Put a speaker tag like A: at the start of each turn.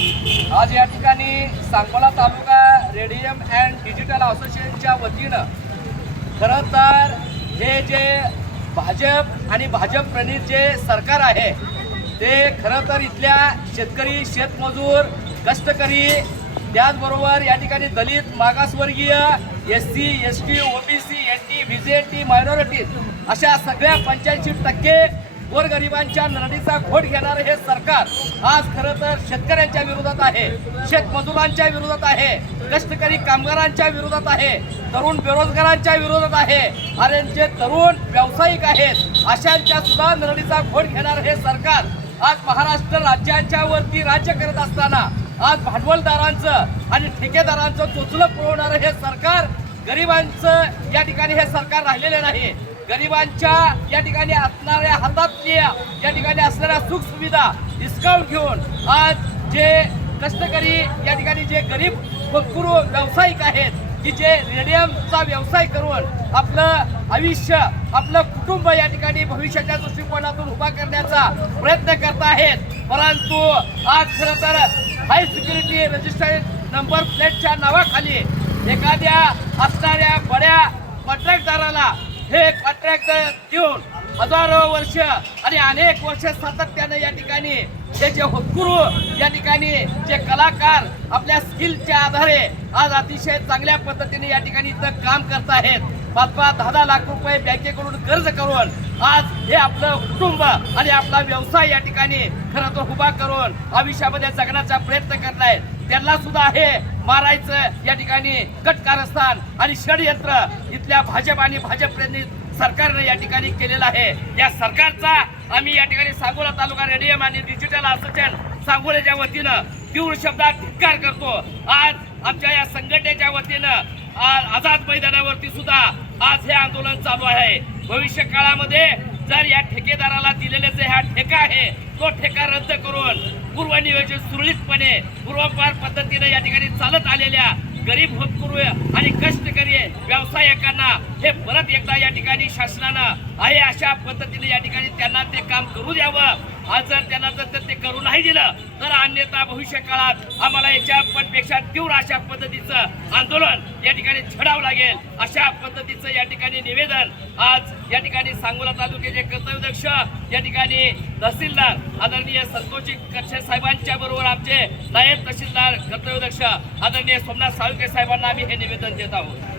A: आज या ठिकाणी Sangola taluka radium and digital असोसिएशनच्या वतीनं खरं तर हे जे भाजप आणि भाजप प्रणित जे सरकार आहे ते खरं तर इथल्या शेतकरी शेतमजूर कष्टकरी त्याचबरोबर या ठिकाणी दलित मागासवर्गीय S C S T OBC N T V J T minority अशा सगळ्या पंच्याऐंशी टक्के गोरगरिबांच्या नरडीचा घोट घेणारं हे सरकार. आज खरं तर शेतकऱ्यांच्या विरोधात आहे शेतमजुरांच्या विरोधात आहे कष्टकरी कामगारांच्या विरोधात आहे तरुण बेरोजगारांच्या विरोधात आहे. आणि जे तरुण व्यावसायिक आहेत अशांच्या सुद्धा नरडीचा घोट घेणारं हे सरकार. आज महाराष्ट्र राज्याच्या वरती राज्य करत असताना आज भांडवलदारांचं आणि ठेकेदारांचं चोचलं पुरवणारं हे सरकार गरिबांचं या ठिकाणी हे सरकार राहिलेलं नाही. गरिबांच्या या ठिकाणी असणाऱ्या हातातल्या या ठिकाणी असणाऱ्या सुख सुविधा डिस्काउंट घेऊन आज जे कष्टकरी या ठिकाणी जे गरीब भरपूर व्यावसायिक आहेत की जे रेडियमचा व्यवसाय करून आपलं आयुष्य आपलं कुटुंब या ठिकाणी भविष्याच्या दृष्टिकोनातून उभा करण्याचा प्रयत्न करत आहेत. परंतु आज खरं तर हाय सिक्युरिटी रजिस्टर्ड नंबर प्लेटच्या नावाखाली एखाद्या असणाऱ्या बड्या कॉन्ट्रॅक्टदाराला हे कॉन्ट्रॅक्ट देऊन हजारो वर्ष आणि अनेक वर्ष सातत्यानं या ठिकाणी हे जे होतकुरू या ठिकाणी जे कलाकार आपल्या स्किलच्या आधारे आज अतिशय चांगल्या पद्धतीने या ठिकाणी इथं काम करत आहेत. पाच पाच दहा दहा लाख रुपये बँकेकडून कर्ज करून आज हे आपलं कुटुंब आणि आपला व्यवसाय या ठिकाणी खरं तर उभा करून आयुष्यामध्ये जगण्याचा प्रयत्न करताय त्यांना सुद्धा हे मारायचं या ठिकाणी कट कारस्थान आणि षडयंत्र इथल्या भाजप आणि भाजप प्रेरित सरकारने या ठिकाणी केलेला आहे. या सरकारचा आम्ही या ठिकाणी सांगोला तालुका रेडियम आणि डिजिटल असोसिएशन सांगोल्याच्या वतीनं तीव्र शब्दात धिक्कार करतो. आज आमच्या या संघटनेच्या वतीनं आज आझाद मैदानावरती सुद्धा आज हे आंदोलन आहे. भविष्य काळामध्ये जर या ठेकेदाराला दिलेले जे हा ठेका आहे तो ठेका रद्द करून पूर्वनियोजन सुरळीतपणे पूर्वपार पद्धतीने या ठिकाणी चालत आलेल्या गरीब होतपूर्व आणि कष्टकरी व्यावसायिकांना हे परत एकदा या ठिकाणी शासनानं आहे अशा पद्धतीने या ठिकाणी त्यांना ते काम करू द्यावं. आज जर त्यांना जर ते करू नाही दिलं तर अन्यथा भविष्य काळात आम्हाला याच्या पण पेक्षा तीव्र अशा पद्धतीचं आंदोलन या ठिकाणी छडावं लागेल. अशा पद्धतीचं या ठिकाणी निवेदन आज या ठिकाणी सांगोला तालुक्याचे कर्तव्यदक्ष या ठिकाणी तहसीलदार आदरणीय संतोषजी कच्छे साहेबांच्या बरोबर आमचे नायब तहसीलदार कर्तव्यदक्ष आदरणीय सोमनाथ साळुके साहेबांना आम्ही हे निवेदन देत आहोत.